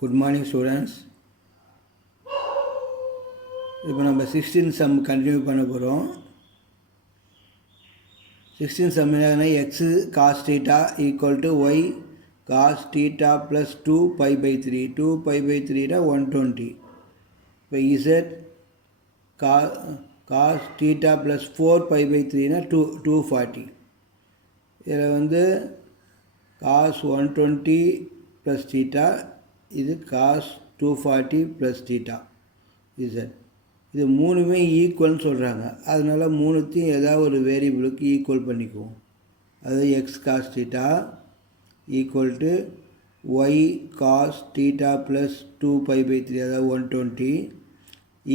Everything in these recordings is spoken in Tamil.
Good morning students. இப்போ நம்ம 16 சம் கண்டினியூ பண்ண போகிறோம். 16 சம் என்னன்னா x cos theta equal to y cos theta plus 2 pi by 3. 2 pi by 3 is 120. இப்போ z cos theta plus 4 pi by 3 is 240. இதில் வந்து cos 120 plus theta இது cos 240 plus theta z. இது மூணுமே ஈக்குவல்னு சொல்கிறாங்க. அதனால் மூணுத்தையும் ஏதாவது ஒரு வேரியபிளுக்கு ஈக்குவல் பண்ணிக்குவோம். அது x cos theta equal to y cos theta plus 2π/3 அதாவது 120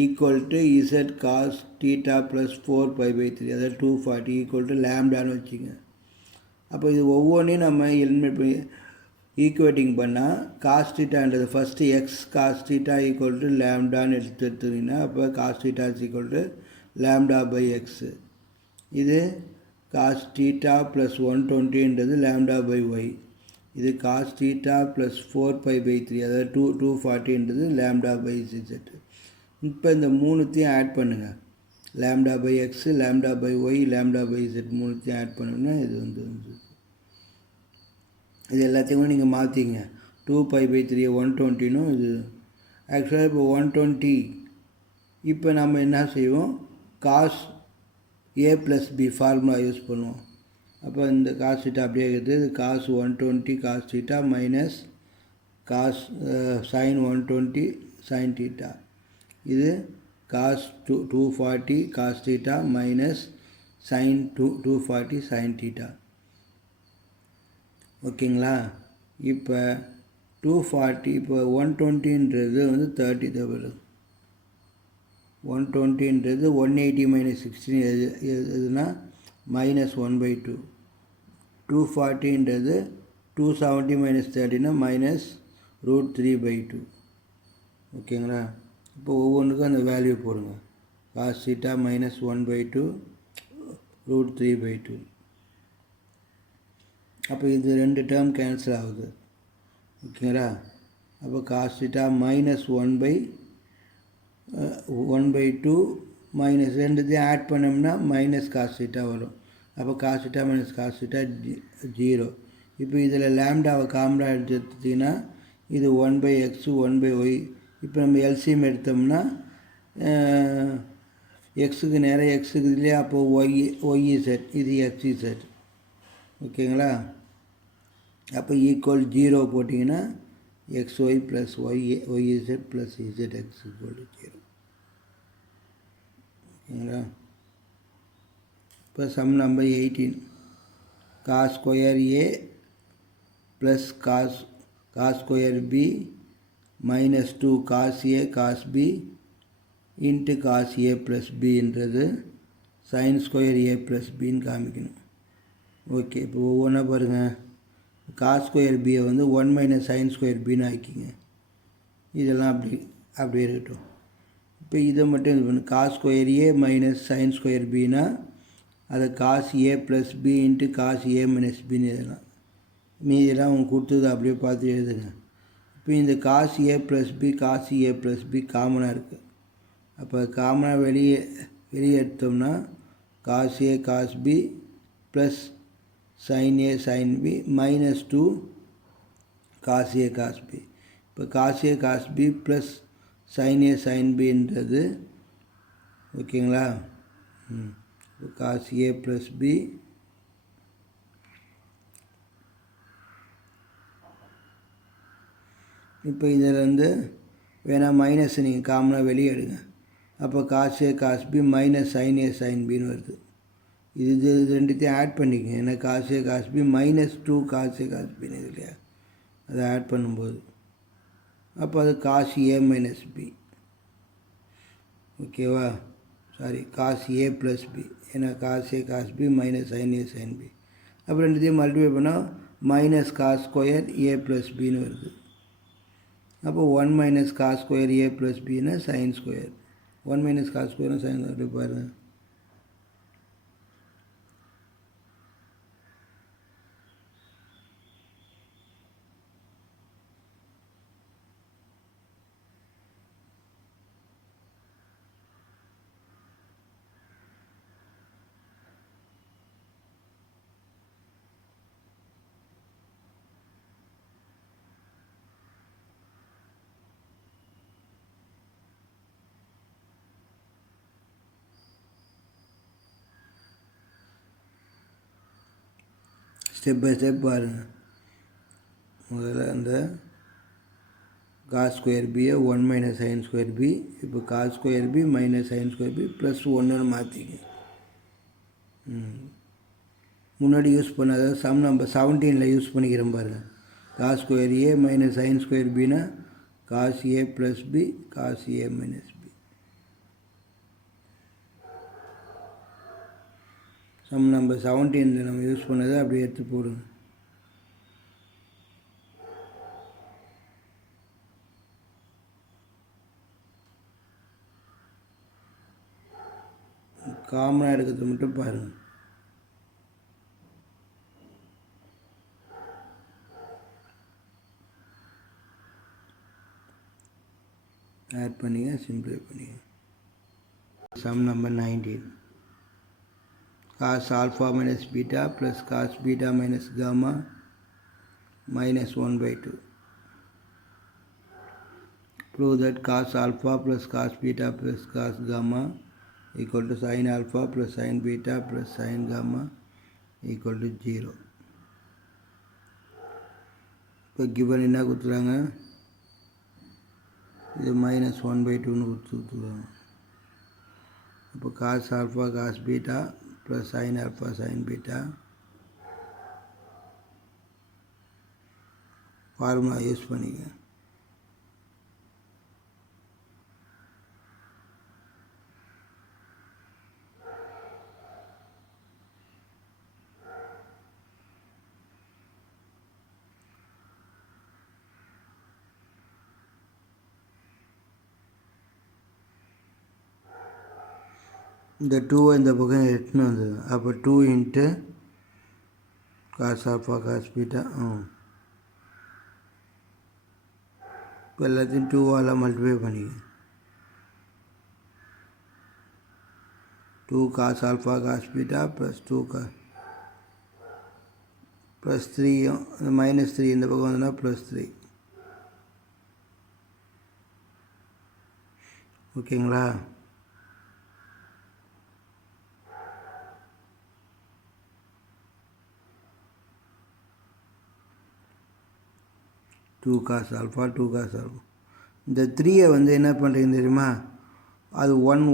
equal to z cos theta plus 4π/3 அதாவது 240 ஈக்குவல் டு லேம்டான்னு வச்சுங்க. அப்போ இது ஒவ்வொன்றையும் நம்ம எலிமினேட் பண்ணி ஈக்குவேட்டிங் பண்ணால் காஸ் தீட்டான்றது first x cos theta equal to லேம்டான்னு எடுத்துட்டிங்கன்னா அப்போ cos theta is equal to lambda by x. இது காஸ் தீட்டா ப்ளஸ் 120ன்றது லேம்டா பை ஒய். இது காஸ் தீட்டா ப்ளஸ் 4π/3 அதாவது 240ன்றது லேம்டா பை இசட். இப்போ இந்த மூணுத்தையும் ஆட் பண்ணுங்கள். Lambda by x lambda by y lambda by z மூணுத்தையும் ஆட் பண்ணுங்கன்னா இது வந்து இது எல்லாத்தையும் நீங்கள் மாற்றிங்க. 2π/3 120னும் இது ஆக்சுவலாக இப்போ 120. இப்போ நம்ம என்ன செய்வோம், காஸ் ஏ ப்ளஸ் பி ஃபார்முலா யூஸ் பண்ணுவோம். அப்போ இந்த காஸ் தீட்டா அப்படியே இருக்குது. இது cos 120 cos theta minus cos sine 120 sine theta. இது cos 240 cos theta minus sine 240 sine theta. ஓகேங்களா? இப்போ 240 இப்போ 120ன்றது வந்து 30 தவிர 120ன்றது 180 மைனஸ் 16 எதுனா மைனஸ் 1/2. 240ன்றது 270 மைனஸ் 30னா மைனஸ் √3/2. ஓகேங்களா? இப்போ ஒவ்வொன்றுக்கும் அந்த வேல்யூ போடுங்க. Cos theta minus 1/2 √3/2. அப்போ இது ரெண்டு டேர்ம் கேன்சல் ஆகுது. ஓகேங்களா? அப்போ காஸ் தீட்டா மைனஸ் 1/2 மைனஸ் ரெண்டுத்தையும் ஆட் பண்ணோம்னா மைனஸ் காஸ் தீட்டா வரும். அப்போ cos theta minus cos theta 0. இப்போ இதில் லேம்டாவை காமனாக எடுத்துட்டிங்கன்னா இது 1/x 1/y. இப்போ நம்ம எல்சிஎம் எடுத்தோம்னா எக்ஸுக்கு நேராக எக்ஸுக்கு இல்லையா, அப்போது ஒய்இசட் இது எக்ஸ்இசட். ஓகேங்களா? அப்போ ஈக்குவல் 0 போட்டிங்கன்னா xy plus y z plus z x equal to 0. ஓகேங்களா? இப்போ சம் நம்பர் 18 காஸ் ஸ்கொயர் ஏ plus cos square B minus 2 cos ஏ காஸ் பி இன்ட்டு காஸ் ஏ ப்ளஸ் பின்றது சைன் ஸ்கொயர் ஏ ப்ளஸ் பின்னு காமிக்கணும். ஓகே, இப்போ ஒவ்வொன்றா பாருங்கள். காஸ் ஸ்கொயர் பியை வந்து 1 மைனஸ் சைன் ஸ்கொயர் பின்னு ஆக்கிங்க. இதெல்லாம் அப்படியே இருக்கட்டும். இப்போ இதை மட்டும் இது பண்ணு. காஸ் ஸ்கொயர் ஏ மைனஸ் சைன் ஸ்கொயர் பின்னா அதை காஸ் ஏ ப்ளஸ் பி இன்ட்டு காஸ் ஏ மைனஸ் பின்னு எழுதலாம். மீதெல்லாம் அவங்க கொடுத்தது அப்படியே பார்த்து எழுதுங்க. இப்போ இந்த காஸ் ஏ ப்ளஸ் பி காஸ் ஏ ப்ளஸ் பி காமனாக இருக்குது. அப்போ காமனாக வெளியே எடுத்தோம்னா cos A cos B plus sin a sin b minus 2 cos a cos b. இப்போ cos a cos b plus sin a sin bன்றது ஓகேங்களா? cos a ப்ளஸ் b இப்போ இதில் வந்து வேணால் மைனஸ் நீங்கள் காமனாக வெளியே எடுங்க. அப்போ cos a cos b minus sin a sin bன்னு வருது. இது ரெண்டுத்தையும் ஆட் பண்ணிக்கங்க. ஏன்னா காஸ் ஏ காஸ் பி மைனஸ் 2 காஸ் ஏ காஸ் பின்னு இது இல்லையா, அதை ஆட் பண்ணும்போது அப்போ அது காஸ் ஏ மைனஸ் பி. ஓகேவா? சாரி, காஸ் ஏ ப்ளஸ் பி. ஏன்னா cos A cos b minus sine a sine b. அப்போ ரெண்டுத்தையும் மல்டிப்ளை பண்ணால் மைனஸ் காஸ் ஸ்கொயர் ஏ ப்ளஸ் பின்னு வருது. அப்போ 1 மைனஸ் காஸ் ஸ்கொயர் ஏ ப்ளஸ் பின்னா சைன் ஸ்கொயர். 1 மைனஸ் காஸ் ஸ்கொயர்னா சைன் அப்படி பாருங்கள். ஸ்டெப் பை ஸ்டெப் பாருங்கள். முதல்ல அந்த காஸ் ஸ்கொயர் பியை 1 மைனஸ் சைன் ஸ்கொயர் பி, இப்போ cos square B minus sine square b plus 1ன்னு மாற்றிங்க. முன்னாடி யூஸ் பண்ணாத சம் நம்ம 17ல் யூஸ் பண்ணிக்கிறோம் பாருங்கள். காஸ் ஸ்கொயர் ஏ மைனஸ் சைன் ஸ்கொயர் பின்னா காஸ் ஏ ப்ளஸ் பி காஸ் ஏ மைனஸ் பி. சம் நம்ம 17ல் நம்ம யூஸ் பண்ணதை அப்படி எடுத்து போடுங்க. காமனாக இருக்கிறது மட்டும் பாருங்கள். ஆட் பண்ணிங்க, சிம்பிளை பண்ணிங்க. Sum number 19. Cos alpha minus beta plus cos beta minus gamma minus 1/2. Prove that cos alpha plus cos beta plus cos gamma equal to sin alpha plus sin beta plus sin gamma equal to 0. இப்போ கிவன் என்ன கொடுத்துறாங்க? இது மைனஸ் 1/2ன்னு கொடுத்துருக்காங்க. இப்போ cos alpha cos beta plus sine alpha sine beta formula use பண்ணிக்க. இந்த 2 இந்த பக்கம் எட்டுன்னு வந்தது. அப்போ 2 into cos alpha cos beta. இப்போ எல்லாத்தையும் 2ஆல் மல்டிப்ளை பண்ணிக்க. 2 cos alpha cos beta plus 2 plus 3யும் மைனஸ் 3 இந்த பக்கம் வந்ததுன்னா ப்ளஸ் 3. ஓகேங்களா? டூ காஸ் ஆல்ஃபா இந்த 3யை வந்து என்ன பண்ணுறீங்க தெரியுமா? அது 1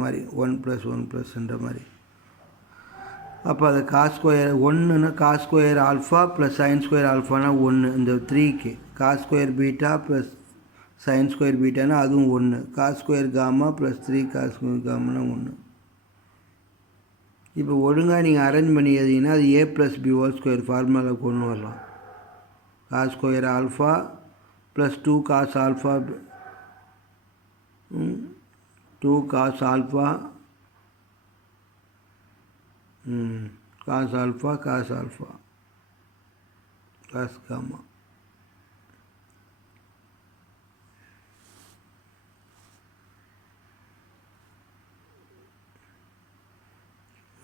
மாதிரி 1+1+ன்ற மாதிரி. அப்போ அது காஸ் ஸ்கொயர் 1ன்னா cos square alpha plus sine square ஆல்ஃபானா 1. இந்த 3க்கு cos square beta plus sine square பீட்டானா அதுவும் 1. Cos square gamma plus 3 cos square காமானா 1. இப்போ ஒழுங்காக நீங்கள் அரேஞ்ச் பண்ணி எழுதிங்கன்னா அது a + b ஹோல் ஸ்கொயர் ஃபார்முலாவில் கொண்டு வரலாம். Cos square alpha plus 2 cos alpha 2 cos alpha cos alpha cos gamma.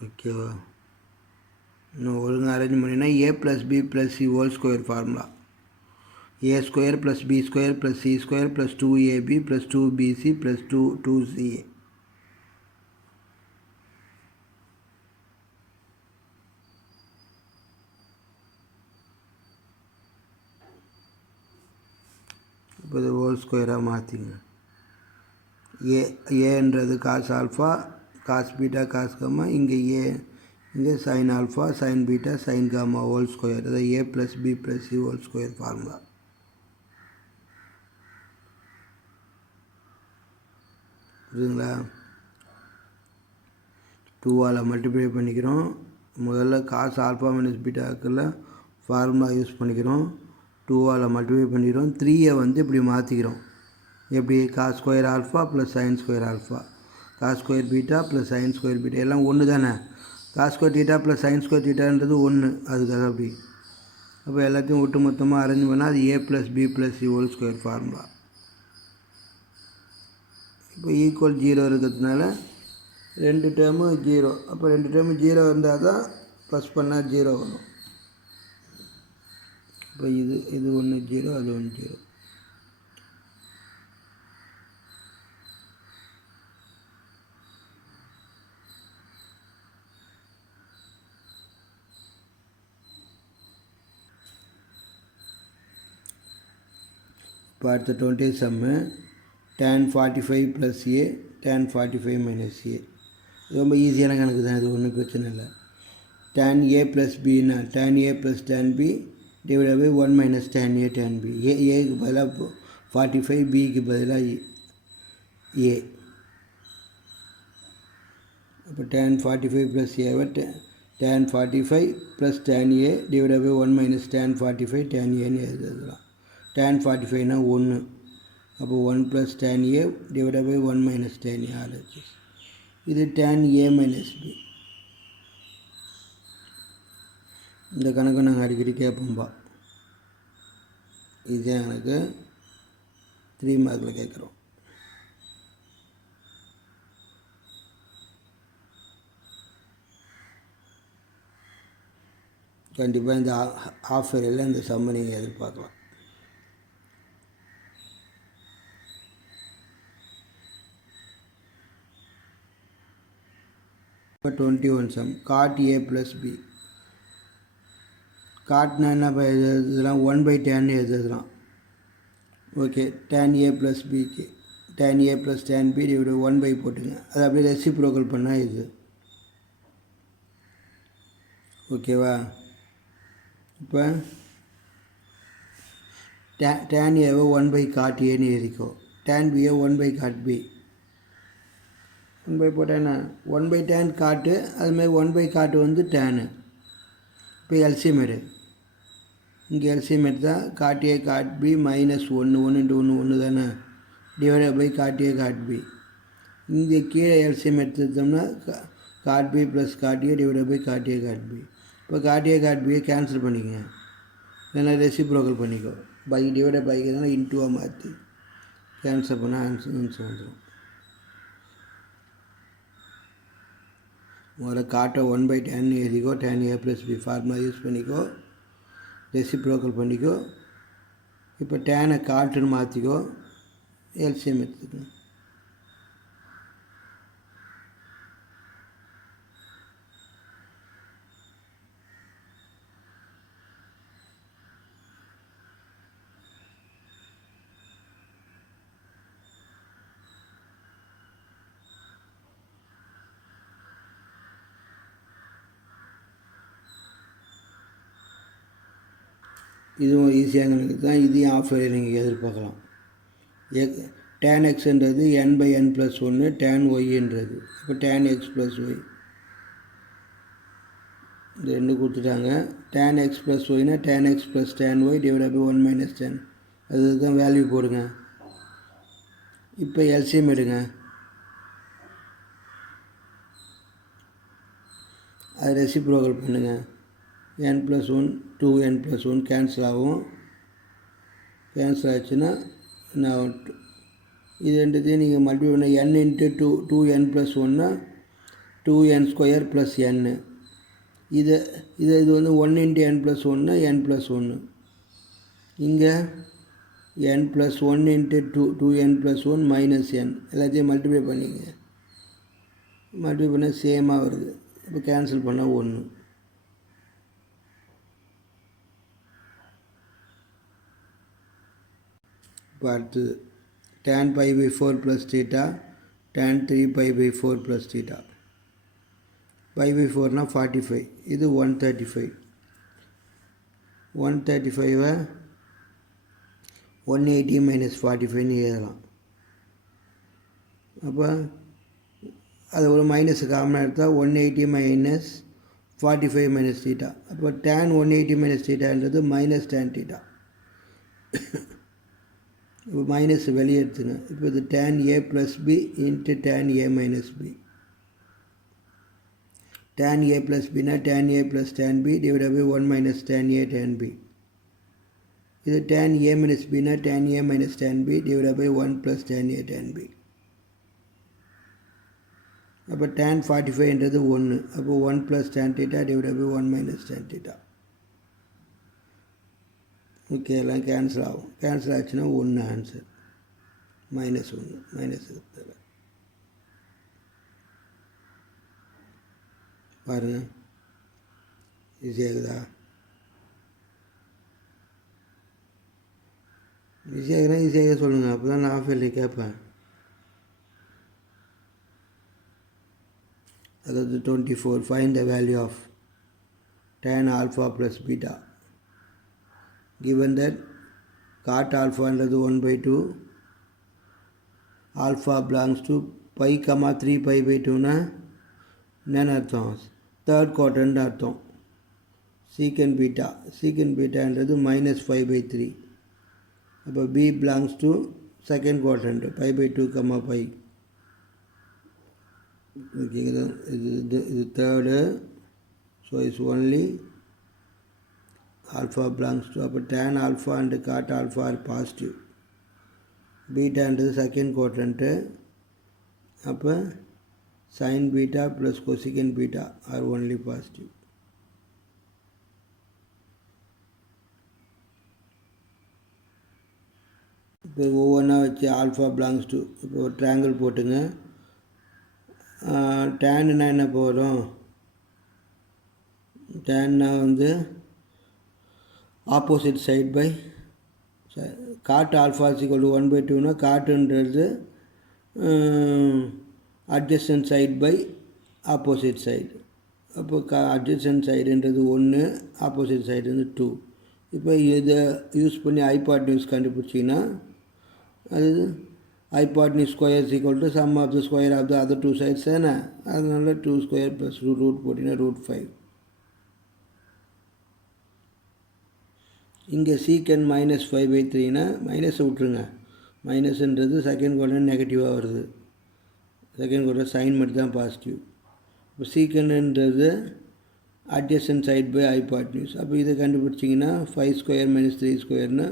ஓகேவா? இன்னும் ஒழுங்காக அரேஞ்ச் பண்ணினா a + b + c whole square formula. a square plus b square plus c square plus 2ab plus 2bc plus 2ca. இப்போ இது ஹோல் ஸ்கொயராக மாற்றிங்க. ஏன்றது cos alpha cos beta cos gamma, இங்கே sine alpha sine beta sine gamma whole square. அதாவது a + b + c whole square formula. புரியுதுங்களா? 2ஆல் மல்டிப்ளை பண்ணிக்கிறோம். முதல்ல காஸ் ஆல்ஃபா மைனஸ் பீட்டாக்குள்ள ஃபார்முலா யூஸ் பண்ணிக்கிறோம். 2ஆல் மல்டிப்ளை பண்ணிக்கிறோம். 3யை வந்து இப்படி மாற்றிக்கிறோம். எப்படி? Cos square alpha plus sine square alpha cos square beta plus sine square beta எல்லாம் ஒன்று தானே. Cos square theta plus sine square தீட்டான்றது 1. அதுக்காக அப்படி. அப்போ எல்லாத்தையும் ஒட்டு மொத்தமாக அரேஞ்ச் பண்ணால் அது a + b + c whole square formula. இப்போ ஈக்குவல் 0 இருக்கிறதுனால 2 டேர்மு 0. அப்போ 2 டேர்மு 0 இருந்தால் தான் ப்ளஸ் பண்ணால் 0 வரும். இப்போ இது 1 0 அது 1 0. இப்போ அடுத்த 20 சம்மு tan 45 plus A tan 45 minus ஏ. ரொம்ப ஈஸியான கணக்கு தான், இது ஒன்றும் பிரச்சனை இல்லை. tan a ப்ளஸ் பின்னா tan a plus tan b divide by 1 minus tan a tan b. ஏக்கு பதிலாக 45, பிக்கு பதிலாக ஏ. அப்போ tan 45 ப்ளஸ் ஏவை tan 45 plus tan a divide by 1 minus tan 45 tan ஏன்னு எழுதலாம். tan 45னா 1, அப்போ 1 plus tan a divide by 1 minus tan a ஆச்சு. இது tan a மைனஸ் b. இந்த கணக்கு நாங்கள் அடிக்கடி கேட்போம்பா. இதுதான் எனக்கு 3 மார்க்கில் கேட்குறோம். கண்டிப்பாக இந்த ஆஃப் இயரில் இந்த சம்மை நீங்கள் எதிர்பார்க்கலாம். இப்போ 21 sum cot a plus b. காட்னா என்ன எழுதலாம், 1/tan எழுதலாம். ஓகே, tan a ப்ளஸ் பிக்கு tan a plus tan b divide 1 போட்டுங்க. அதை அப்படியே ரெசிப்ரோக்கல் பண்ணால் இது ஓகேவா. இப்போ tan ஏவை 1/cot ஏன்னு எழுதிக்கோ, tan b 1/cot b. 1 போட்டால் என்ன, 1/tan காட்டு, அதுமாதிரி 1/cot வந்து tan. இப்போ எல்சிஎம் எடு, இங்கே எல்சிஎம் எடுத்தால் cot a cot b minus 1 1 × 1 1 தானே divide by cot a cot b. இங்கே கீழே எல்சிஎம் எடுத்துட்டோம்னா cot b plus cot a divide by cot a cot b. இப்போ cot a cot b cancel பண்ணிக்கங்க, இல்லைன்னா ரெசிப்ரோக்கல் பண்ணிக்கோ. பை டிவைட் பைக்கு தானே இன்டூவாக மாற்றி கேன்சல் பண்ணால் ஆன்சர் வந்துடும். முதல்ல காட்டை 1/tan எழுதிக்கோ, tan a plus b formula use பண்ணிக்கோ, ரெசிப்ரோக்கல் பண்ணிக்கோ. இப்போ டேனை காட்டுன்னு மாற்றிக்கோ, எல்சிஎம் எடுத்துக்கோ. இதுவும் ஈஸியாக கணக்கு தான், இதையும் ஆஃப் இயர் நீங்கள் எதிர்பார்க்கலாம். tan xன்றது n/n + 1, tan yன்றது இப்போ tan x + y. இந்த ரெண்டு கொடுத்துட்டாங்க. tan x + yனா tan x + tan y divide by 1 minus tan. அதுதான் வேல்யூ போடுங்க. இப்போ எல்சிஎம் எடுங்க, அது ரெசிப்ரோக்கல் பண்ணுங்கள். n + 1 2n + 1 கேன்சல் ஆகும். கேன்சல் ஆச்சுன்னா நான் இது ரெண்டுத்தையும் நீங்கள் மல்டிப்ளை பண்ண n × 2n + 1னா 2n² + n. இது வந்து 1 × n + 1னா n + 1. இங்கே n + 1 × 2n + 1 மைனஸ் n. எல்லாத்தையும் மல்டிப்ளை பண்ணிங்க, மல்டிப்ளை பண்ணால் சேமாக வருது. இப்போ கேன்சல் பண்ணால் 1. இப்போ அடுத்தது tan π/4 + θ tan 3π/4 + θ. π/4னா 45, இது 135. 135 180 - 45ன்னு எழுதலாம். அப்போ அது ஒரு மைனஸ் காமனாக எடுத்தால் 180 - 45 - θ. அப்போ tan 180 - θன்றது மைனஸ் tan θ. இப்போ மைனஸ் வெளியே எடுத்துங்க. இப்போ இது tan a plus b × tan a minus b. tan a plus bனா tan a plus tan b divide by 1 minus tan a tan b. இது tan a மைனஸ் bனா tan a minus tan b divide by 1 plus tan a tan b. அப்போ tan 45ன்றது 1, அப்போ 1 plus tan θ divide by 1 minus tan θ. Okay, எல்லாம் கேன்சல் ஆகும். கேன்சல் ஆச்சுன்னா 1 ஆன்சர், -1 மைனஸ் பாருங்கள், ஈஸியாகுதா? ஈஸியாக சொல்லுங்கள், அப்போ தான் நான் ஆஃப் இயர்லி கேட்பேன். அதாவது 24, find the value of tan alpha plus beta. Given that cot alpha என்றது 1/2, alpha belongs to pi, 3 pi by 2னா என்னென்னு அர்த்தம்? தேர்ட் குவாட்ரண்ட் அர்த்தம். secant beta என்றது -5/3. அப்போ b belongs to second quadrant, pi by 2, pi. இது third. So it's only alpha belongs to, அப்போ tan alpha and cot alpha are positive. beta என்றது செகண்ட் குவாட்ரண்ட்டு. அப்போ sin beta plus cosecant beta are only positive. இப்போ ஒவ்வொன்றா வச்சு ஆல்ஃபா பிலாங்ஸ் டு, இப்போ ஒரு ட்ரையாங்கிள் போட்டுங்க. டேன்னா என்ன போகிறோம்? டேன்னா வந்து opposite side by cot alpha = 1/2னா காட்டுன்றது adjacent side by opposite side. அப்போ அட்ஜஸ்டன்ட் சைடுன்றது 1, ஆப்போசிட் சைடு வந்து 2. இப்போ இதை யூஸ் பண்ணி ஹைபாட்னியூஸ் கண்டுபிடிச்சிங்கன்னா அது hypotenuse square is equal to sum of the square of the other two sides தானே. அதனால 2 square plus root போட்டிங்கன்னா √5. இங்கே secant -5/3னா மைனஸை விட்ருங்க. மைனஸ்ன்றது செகண்ட் குவாட்ரண்ட் நெகட்டிவாக வருது. செகண்ட் குவாட்ரண்ட் சைன் மட்டும் தான் பாசிட்டிவ். இப்போ secantன்றது அட்ஜஸ்டன்ட் சைட் பை ஹைபாட்னியூஸ். அப்போ இதை கண்டுபிடிச்சிங்கன்னா 5 square - 3 squareனா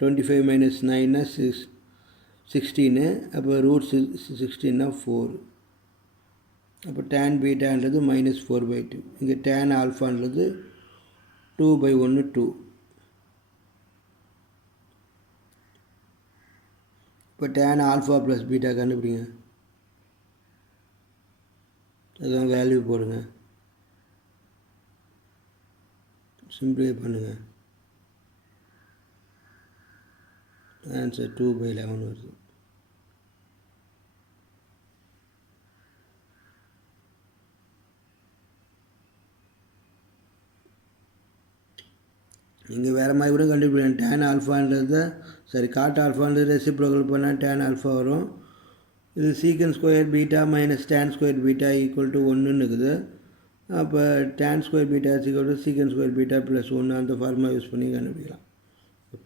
25 - 9னா 16. அப்போ √16னா 4. அப்போ tan பீட்டான்றது -4/2. இங்கே tan ஆல்ஃபான்றது 2/1 2. இப்போ tan ஆல்ஃபா ப்ளஸ் பீட்டா கண்டுபிடிங்க. அதுதான் வேல்யூ போடுங்க, சிம்பிளை பண்ணுங்கள். ஆன்சர் 2/11 வருது. நீங்கள் வேறு மாதிரி கூட கண்டுபிடிக்கலாம். டேன் ஆல்ஃபான்றது காட் ஆல்ஃபான்றது ரெசிப்ரோக்கல் பண்ணால் டேன் ஆல்ஃபா வரும். இது சீக்கன் square beta -tan square beta = 1ன்னு இருக்குது. அப்போ tan ஸ்கொயர் பீட்டா சீக்கன் ஸ்கொயர் பீட்டா +1 அந்த ஃபார்முலா யூஸ் பண்ணி கண்டுபிடிக்கலாம்.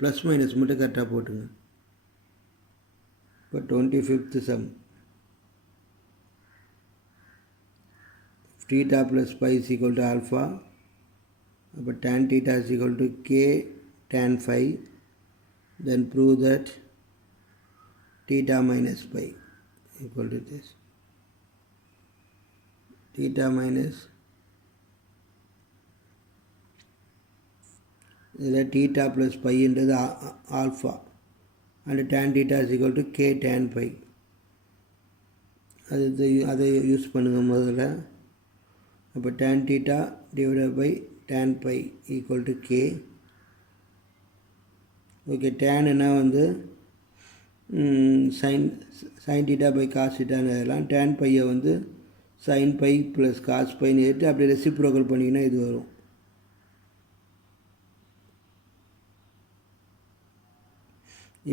ப்ளஸ் மைனஸ் மட்டும் கரெக்டாக போட்டுங்க. இப்போ 25th sum. theta plus pi is equal to alpha. அப்போ tan theta is equal to k tan phi. Then prove that theta minus pi equal to this. Theta minus இதில் theta plus pi என்றது alpha and tan theta is equal to k tan pi. அதை யூஸ் பண்ணுங்கள் முதல்ல. அப்போ tan theta divided by tan pi equal to k. Okay, டேன்னா வந்து sin theta by cos thetaன்னு எழுதலாம். tan பையை வந்து sin pi plus cos பைன்னு எடுத்து அப்படி ரெசிப்ரோக்கல் பண்ணிங்கன்னா இது வரும்.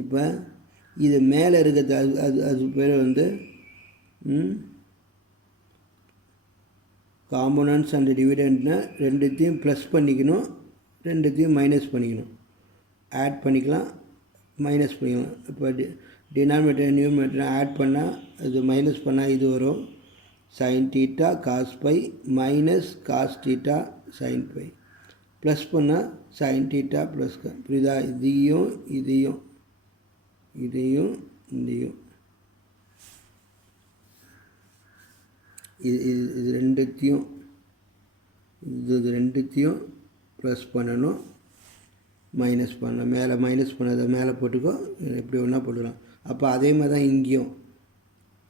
இப்போ இது மேலே இருக்கிறது அது பேர் வந்து காம்போனன்ட்ஸ் அண்ட் டிவிடெண்ட்னா ரெண்டுத்தையும் ப்ளஸ் பண்ணிக்கணும், ரெண்டுத்தையும் மைனஸ் பண்ணிக்கணும். ஆட் பண்ணிக்கலாம், மைனஸ் பண்ணிக்கலாம். இப்போ டினாமினேட்டர் நியூமினேட்டர் ஆட் பண்ணால் அது மைனஸ் பண்ணால் இது வரும். sin theta cos pi minus cos theta sin pi. Plus பண்ணால் sin theta ப்ளஸ் புரியுதா? இதையும் இதையும் இதையும் இதையும் இது ரெண்டுத்தையும் ப்ளஸ் பண்ணணும், மைனஸ் பண்ண மேலே மைனஸ் பண்ணதை மேலே போட்டுக்கோ, எப்படி ஒன்றா போட்டுக்கலாம். அப்போ அதே மாதிரி தான் இங்கேயும்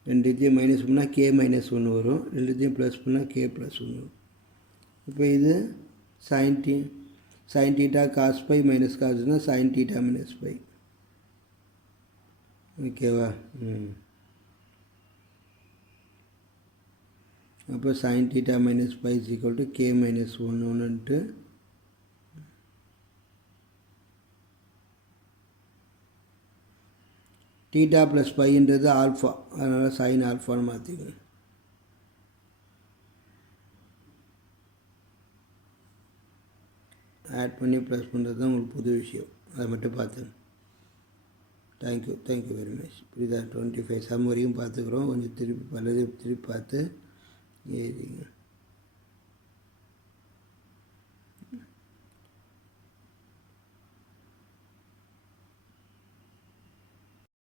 ரெண்டுத்தையும் மைனஸ் பண்ணால் k -1 வரும், ரெண்டுத்தையும் ப்ளஸ் பண்ணால் k +1 வரும். இப்போ இது sin theta cos pi minus cosனா sin theta minus pi. ஓகேவா? அப்போ sin theta minus pi is equal to k minus 1 into theta plus piன்றது alpha, அதனால் sin ஆல்ஃபான்னு மாற்றிக்கணும். ஆட் பண்ணி ப்ளஸ் பண்ணுறது தான் உங்களுக்கு புது விஷயம், அதை மட்டும் பார்த்துங்க. Thank you very much. புரியுதா? 25 சம் வரையும் பார்த்துக்குறோம். கொஞ்சம் திருப்பி பலது திருப்பி பார்த்து எழுதிங்க.